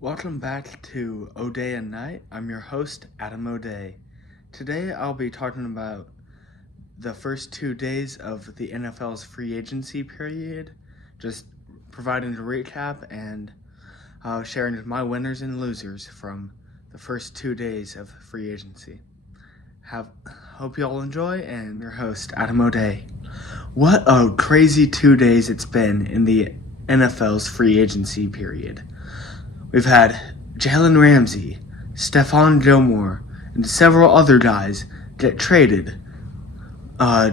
Welcome back to O'Day and Night. I'm your host, Adam O'Day. Today I'll be talking about the first 2 days of the NFL's free agency period, just providing a recap and sharing my winners and losers from the first 2 days of free agency. Hope you all enjoy, and your host, Adam O'Day. What a crazy 2 days it's been in the NFL's free agency period. We've had Jalen Ramsey, Stephon Gilmore, and several other guys get traded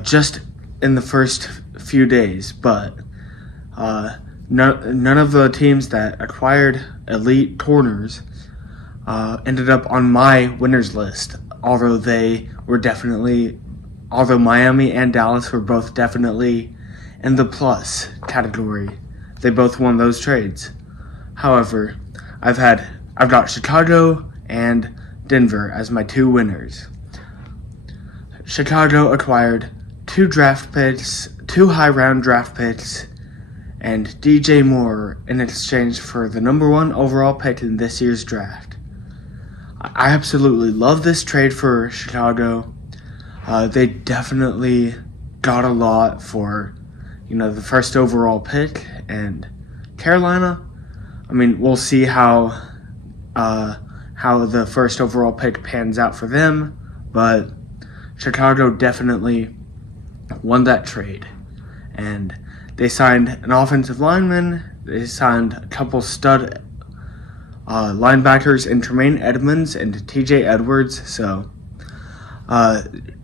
just in the first few days, but none of the teams that acquired elite corners ended up on my winners list, although Miami and Dallas were both definitely in the plus category. They both won those trades. However, I've got Chicago and Denver as my two winners. Chicago acquired two high-round draft picks, and DJ Moore in exchange for the number one overall pick in this year's draft. I absolutely love this trade for Chicago. They definitely got a lot for, the first overall pick, and Carolina, we'll see how the first overall pick pans out for them, but Chicago definitely won that trade. And they signed an offensive lineman, they signed a couple stud linebackers in Tremaine Edmonds and TJ Edwards, so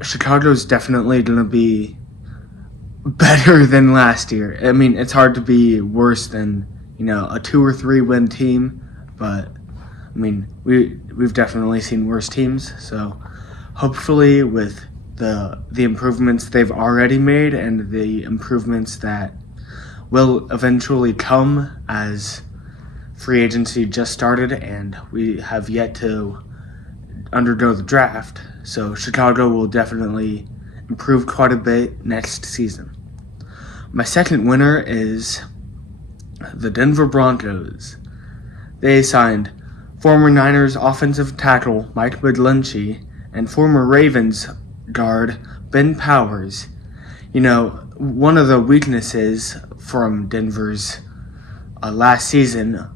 Chicago's definitely going to be better than last year. It's hard to be worse than a 2 or 3 win team, but we've definitely seen worse teams. So hopefully, with the improvements they've already made and the improvements that will eventually come as free agency just started and we have yet to undergo the draft, so Chicago will definitely improve quite a bit next season. My second winner is the Denver Broncos. They signed former Niners offensive tackle Mike McGlinchey and former Ravens guard Ben Powers. One of the weaknesses from Denver's last season,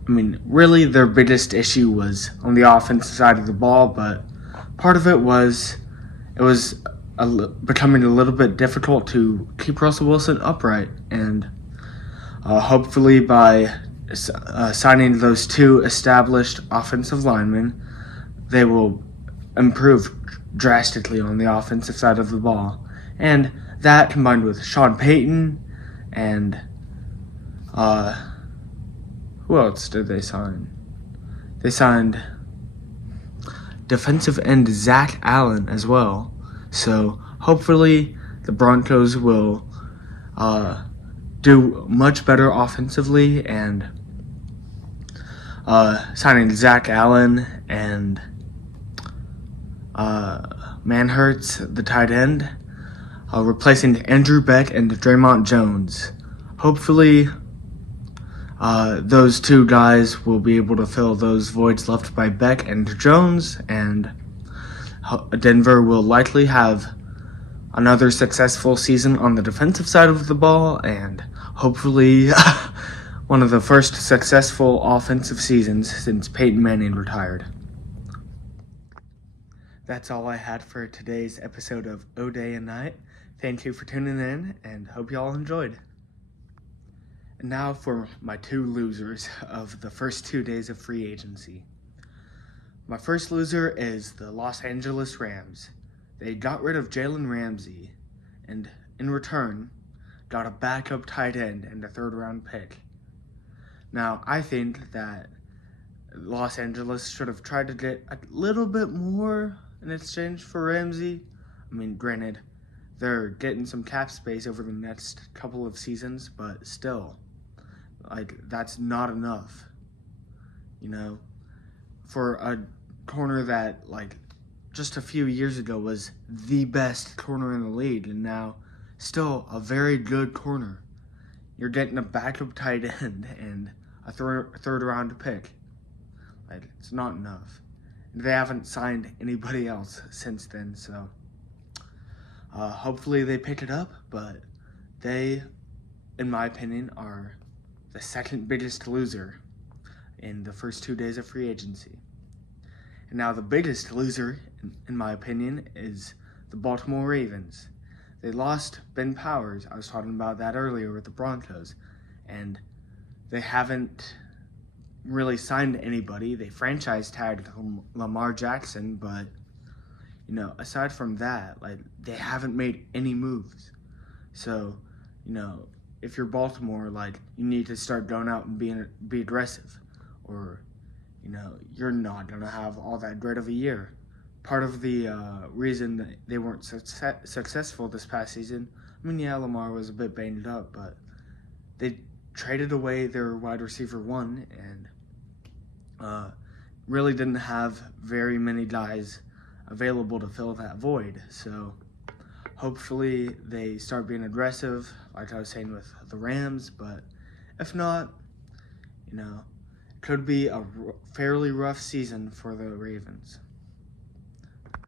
really their biggest issue was on the offensive side of the ball, but part of it was becoming a little bit difficult to keep Russell Wilson upright, and hopefully by signing those two established offensive linemen, they will improve drastically on the offensive side of the ball. And that combined with Sean Payton and who else did they sign? They signed defensive end Zach Allen as well. So hopefully the Broncos will do much better offensively, and signing Zach Allen and Manhurts, the tight end, replacing Andrew Beck and Draymond Jones. Hopefully those two guys will be able to fill those voids left by Beck and Jones, and Denver will likely have another successful season on the defensive side of the ball, and hopefully one of the first successful offensive seasons since Peyton Manning retired. That's all I had for today's episode of O'Day and Night. Thank you for tuning in, and hope you all enjoyed. And now for my two losers of the first 2 days of free agency. My first loser is the Los Angeles Rams. They got rid of Jalen Ramsey, and in return, got a backup tight end and a third-round pick. Now, I think that Los Angeles should have tried to get a little bit more in exchange for Ramsey. Granted, they're getting some cap space over the next couple of seasons, but still, that's not enough. For a corner that, just a few years ago was the best corner in the league, and now still a very good corner. You're getting a backup tight end and a third round pick. Like, it's not enough. They haven't signed anybody else since then, so hopefully they pick it up, but they, in my opinion, are the second biggest loser in the first 2 days of free agency. And now the biggest loser, in my opinion, is the Baltimore Ravens. They lost Ben Powers. I was talking about that earlier with the Broncos. And they haven't really signed anybody. They franchise tagged Lamar Jackson, but aside from that, like, they haven't made any moves. So, if you're Baltimore, like, you need to start going out and be aggressive, or you're not gonna have all that great of a year. Part of the reason that they weren't successful this past season, I mean, yeah, Lamar was a bit banged up, but they traded away their wide receiver one and really didn't have very many guys available to fill that void. So hopefully they start being aggressive, like I was saying with the Rams, but if not, it could be a fairly rough season for the Ravens.